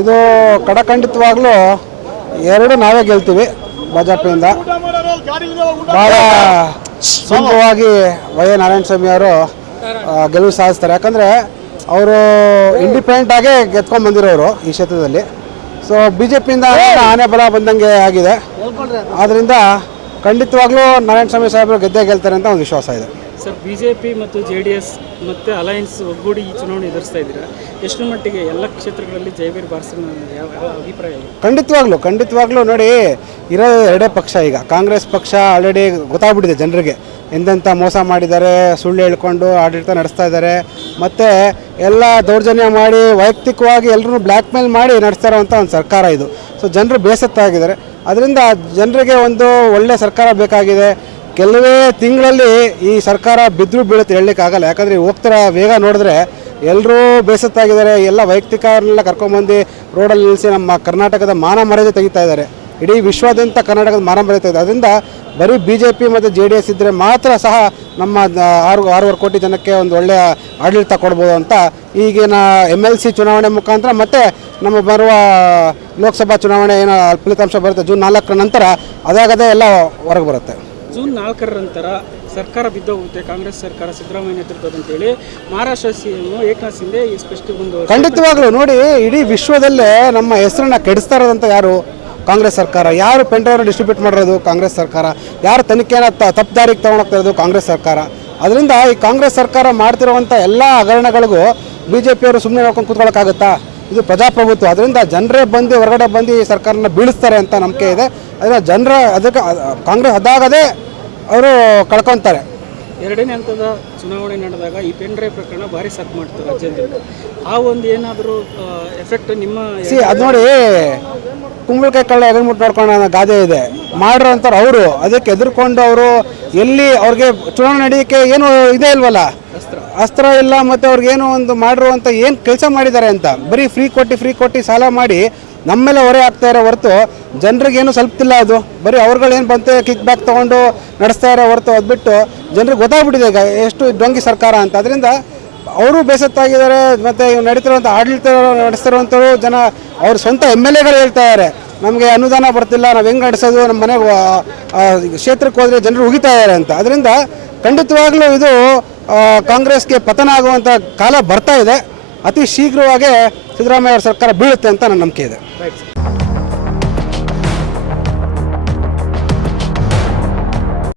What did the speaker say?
ಇದು ಕಡಖಂಡಿತವಾಗ್ಲೂ ಎರಡು ನಾವೇ ಗೆಲ್ತೀವಿ ಭಾಜಪದಿಂದ ಭಾಳ ಸುಲಭವಾಗಿ ವೈ ಎ ನಾರಾಯಣ ಸ್ವಾಮಿ ಅವರು ಗೆಲುವು ಸಾಧಿಸ್ತಾರೆ. ಯಾಕಂದರೆ ಅವರು ಇಂಡಿಪೆಂಡೆಂಟ್ ಆಗೇ ಗೆದ್ಕೊಂಡು ಬಂದಿರೋರು ಈ ಕ್ಷೇತ್ರದಲ್ಲಿ. ಸೊ ಬಿ ಜೆ ಪಿಯಿಂದ ಆನೆ ಬಲ ಬಂದಂಗೆ ಆಗಿದೆ. ಆದ್ದರಿಂದ ಖಂಡಿತವಾಗ್ಲೂ ನಾರಾಯಣ ಸ್ವಾಮಿ ಸಾಹೇಬರು ಗೆದ್ದೇ ಗೆಲ್ತಾರೆ ಅಂತ ಒಂದು ವಿಶ್ವಾಸ ಇದೆ. ಸರ್ ಬಿ ಜೆ ಪಿ ಮತ್ತು ಜೆ ಡಿ ಎಸ್ ಮತ್ತು ಅಲಯನ್ಸ್ ಒಗ್ಗೂಡಿ ಈ ಚುನಾವಣೆ ಎದುರಿಸ್ತಾ ಇದ್ದೀರಾ? ಎಷ್ಟು ಮಟ್ಟಿಗೆ ಎಲ್ಲ ಕ್ಷೇತ್ರಗಳಲ್ಲಿ ಜಯವೀರ್ ಯಾವ ಅಭಿಪ್ರಾಯ ಖಂಡಿತವಾಗ್ಲೂ ಖಂಡಿತವಾಗ್ಲೂ ನೋಡಿ, ಇರೋ ಎರಡೇ ಪಕ್ಷ ಈಗ. ಕಾಂಗ್ರೆಸ್ ಪಕ್ಷ ಆಲ್ರೆಡಿ ಗೊತ್ತಾಗ್ಬಿಟ್ಟಿದೆ ಜನರಿಗೆ. ಎಂದೆಂಥ ಮೋಸ ಮಾಡಿದ್ದಾರೆ, ಸುಳ್ಳು ಹೇಳ್ಕೊಂಡು ಆಡಳಿತ ನಡೆಸ್ತಾ ಇದ್ದಾರೆ. ಮತ್ತು ಎಲ್ಲ ದೌರ್ಜನ್ಯ ಮಾಡಿ, ವೈಯಕ್ತಿಕವಾಗಿ ಎಲ್ಲರೂ ಬ್ಲ್ಯಾಕ್ ಮೇಲ್ ಮಾಡಿ ನಡೆಸ್ತಾ ಇರೋವಂಥ ಒಂದು ಸರ್ಕಾರ ಇದು. ಸೊ ಜನರು ಬೇಸತ್ತಾಗಿದ್ದಾರೆ. ಅದರಿಂದ ಜನರಿಗೆ ಒಂದು ಒಳ್ಳೆಯ ಸರ್ಕಾರ ಬೇಕಾಗಿದೆ. ಕೆಲವೇ ತಿಂಗಳಲ್ಲಿ ಈ ಸರ್ಕಾರ ಬಿದ್ದರೂ ಬೀಳುತ್ತೆ ಹೇಳಲಿಕ್ಕಾಗಲ್ಲ. ಯಾಕಂದರೆ ಹೋಗ್ತಾರೆ ವೇಗ ನೋಡಿದ್ರೆ ಎಲ್ಲರೂ ಬೇಸತ್ತಾಗಿದ್ದಾರೆ. ಎಲ್ಲ ವೈಯಕ್ತಿಕರನ್ನೆಲ್ಲ ಕರ್ಕೊಂಬಂದು ರೋಡಲ್ಲಿ ನಿಲ್ಲಿಸಿ ನಮ್ಮ ಕರ್ನಾಟಕದ ಮಾನ ಮರ್ಯಾದೆ ತೆಗಿತಾ ಇದ್ದಾರೆ. ಇಡೀ ವಿಶ್ವಾದ್ಯಂತ ಕರ್ನಾಟಕದ ಮಾನ ಮರ್ಯಾದೆ ತೆಗೆದು ಅದರಿಂದ ಬರೀ ಬಿ ಜೆ ಪಿ ಮತ್ತು ಜೆ ಡಿ ಎಸ್ ಇದ್ದರೆ ಮಾತ್ರ ಸಹ ನಮ್ಮ ಆರು, ಆರೂವರೆ ಕೋಟಿ ಜನಕ್ಕೆ ಒಂದು ಒಳ್ಳೆಯ ಆಡಳಿತ ಕೊಡ್ಬೋದು ಅಂತ ಈಗಿನ ಎಂ ಎಲ್ ಸಿ ಚುನಾವಣೆ ಮುಖಾಂತರ ಮತ್ತು ನಮ್ಮ ಬರುವ ಲೋಕಸಭಾ ಚುನಾವಣೆ ಏನೋ ಫಲಿತಾಂಶ ಬರುತ್ತೆ ಜೂನ್ ನಾಲ್ಕರ ನಂತರ. ಅದಾಗದೇ ಎಲ್ಲ ಹೊರಗೆ ಬರುತ್ತೆ. ಜೂನ್ ನಾಲ್ಕರ ನಂತರ ಸರ್ಕಾರ ಬಿದ್ದೋಗುತ್ತೆ ಕಾಂಗ್ರೆಸ್ ಸರ್ಕಾರ ಸಿದ್ದರಾಮಯ್ಯ ನೇತೃತ್ವದ ಅಂತೇಳಿ ಮಹಾರಾಷ್ಟ್ರ ಸಿ ಎಂ ಏಕನಾಥ್ ಶಿಂದೆ ಈ ಸ್ಪಷ್ಟ ಒಂದು ಖಂಡಿತವಾಗ್ಲೂ ನೋಡಿ, ಇಡೀ ವಿಶ್ವದಲ್ಲೇ ನಮ್ಮ ಹೆಸರನ್ನ ಕೆಡಿಸ್ತಾ ಇರೋದಂತ ಯಾರು ಕಾಂಗ್ರೆಸ್ ಸರ್ಕಾರ? ಯಾರು ಪೆಂಡ್ರೈವ್ ಡಿಸ್ಟ್ರಿಬ್ಯೂಟ್ ಮಾಡಿರೋದು ಕಾಂಗ್ರೆಸ್ ಸರ್ಕಾರ? ಯಾರು ತನಿಖೆನ ತಪ್ಪು ದಾರಿಗೆ ತೊಗೊಂಡೋಗ್ತಾ ಇರೋದು ಕಾಂಗ್ರೆಸ್ ಸರ್ಕಾರ? ಅದರಿಂದ ಈ ಕಾಂಗ್ರೆಸ್ ಸರ್ಕಾರ ಮಾಡ್ತಿರುವಂಥ ಎಲ್ಲ ಹಗರಣಗಳಿಗೂ ಬಿ ಜೆ ಪಿಯವರು ಸುಮ್ಮನೆ ನೋಡ್ಕೊಂಡು ಕೂತ್ಕೊಳ್ಳೋಕ್ಕಾಗುತ್ತಾ ಇದು ಪ್ರಜಾಪ್ರಭುತ್ವ. ಅದರಿಂದ ಜನರೇ ಬಂದು ಹೊರಗಡೆ ಬಂದು ಈ ಸರ್ಕಾರನ ಬೀಳಿಸ್ತಾರೆ ಅಂತ ನಂಬಿಕೆ ಇದೆ. ಅದರ ಜನರ ಅದಕ್ಕೆ ಕಾಂಗ್ರೆಸ್ ಅದಾಗದೇ ಅವರು ಕಳ್ಕೊತಾರೆ. ಎರಡನೇ ಹಂತದ ಚುನಾವಣೆ ನಡೆದಾಗ ಈ ಪೆನ್ ಡ್ರೈವ್ ಪ್ರಕರಣ ಭಾರಿ ಸತ್ ಮಾಡ್ತಾರೆ ರಾಜ್ಯದಲ್ಲಿ ಆ ಒಂದು ಏನಾದರೂ ಎಫೆಕ್ಟ್ ನಿಮ್ಮ ಸಿ ಅದು ನೋಡಿ ಕುಂಬಳಕಾಯಿ ಕಳ್ಳ ಎಗರ್ ಮುಟ್ಟು ನೋಡ್ಕೊಂಡು ಅನ್ನೋ ಗಾದೆ ಇದೆ. ಮಾಡ್ರಂತಾರೆ ಅವರು. ಅದಕ್ಕೆ ಎದುರ್ಕೊಂಡು ಅವರು ಎಲ್ಲಿ ಅವ್ರಿಗೆ ಚುನಾವಣೆ ನಡೆಯೋಕ್ಕೆ ಏನು ಇದೇ ಇಲ್ವಲ್ಲ? ಅಸ್ತ್ರ ಇಲ್ಲ ಮತ್ತು ಅವ್ರಿಗೇನು ಒಂದು ಮಾಡಿರುವಂಥ ಏನು ಕೆಲಸ ಮಾಡಿದ್ದಾರೆ ಅಂತ, ಬರೀ ಫ್ರೀ ಕೊಟ್ಟು ಫ್ರೀ ಕೊಟ್ಟು ಸಾಲ ಮಾಡಿ ನಮ್ಮೆಲ್ಲ ಹೊರೆ ಆಗ್ತಾ ಇರೋ ಹೊರತು ಜನರಿಗೇನು ಸ್ವಲ್ಪತಿಲ್ಲ ಅದು. ಬರೀ ಅವ್ರುಗಳೇನು ಬಂತೆ ಕಿಕ್ ಬ್ಯಾಕ್ ತೊಗೊಂಡು ನಡೆಸ್ತಾ ಇರೋ ಹೊರತು ಅದು ಬಿಟ್ಟು ಜನರಿಗೆ ಗೊತ್ತಾಗ್ಬಿಟ್ಟಿದೆ ಈಗ ಎಷ್ಟು ಡೊಂಗಿ ಸರ್ಕಾರ ಅಂತ. ಅದರಿಂದ ಅವರು ಬೇಸತ್ತಾಗಿದ್ದಾರೆ, ಮತ್ತು ನಡೀತಿರುವಂಥ ಆಡಳಿತ ನಡೆಸ್ತಿರುವಂಥವ್ರು ಜನ ಅವ್ರ ಸ್ವಂತ ಎಂ ಎಲ್ ಎಗಳು ಹೇಳ್ತಾ ಇದ್ದಾರೆ ನಮಗೆ ಅನುದಾನ ಬರ್ತಿಲ್ಲ, ನಾವು ಹೆಂಗೆ ನಡೆಸೋದು ನಮ್ಮ ಮನೆಗೆ ಕ್ಷೇತ್ರಕ್ಕೆ ಹೋದರೆ ಜನರು ಉಗಿತಾ ಇದ್ದಾರೆ ಅಂತ. ಅದರಿಂದ ಖಂಡಿತವಾಗ್ಲೂ ಇದು ಕಾಂಗ್ರೆಸ್ಗೆ ಪತನ ಆಗುವಂಥ ಕಾಲ ಬರ್ತಾ ಇದೆ. ಅತಿ ಶೀಘ್ರವಾಗಿ ಸಿದ್ದರಾಮಯ್ಯ ಅವರ ಸರ್ಕಾರ ಬೀಳುತ್ತೆ ಅಂತ ನನ್ನ ನಂಬಿಕೆ ಇದೆ.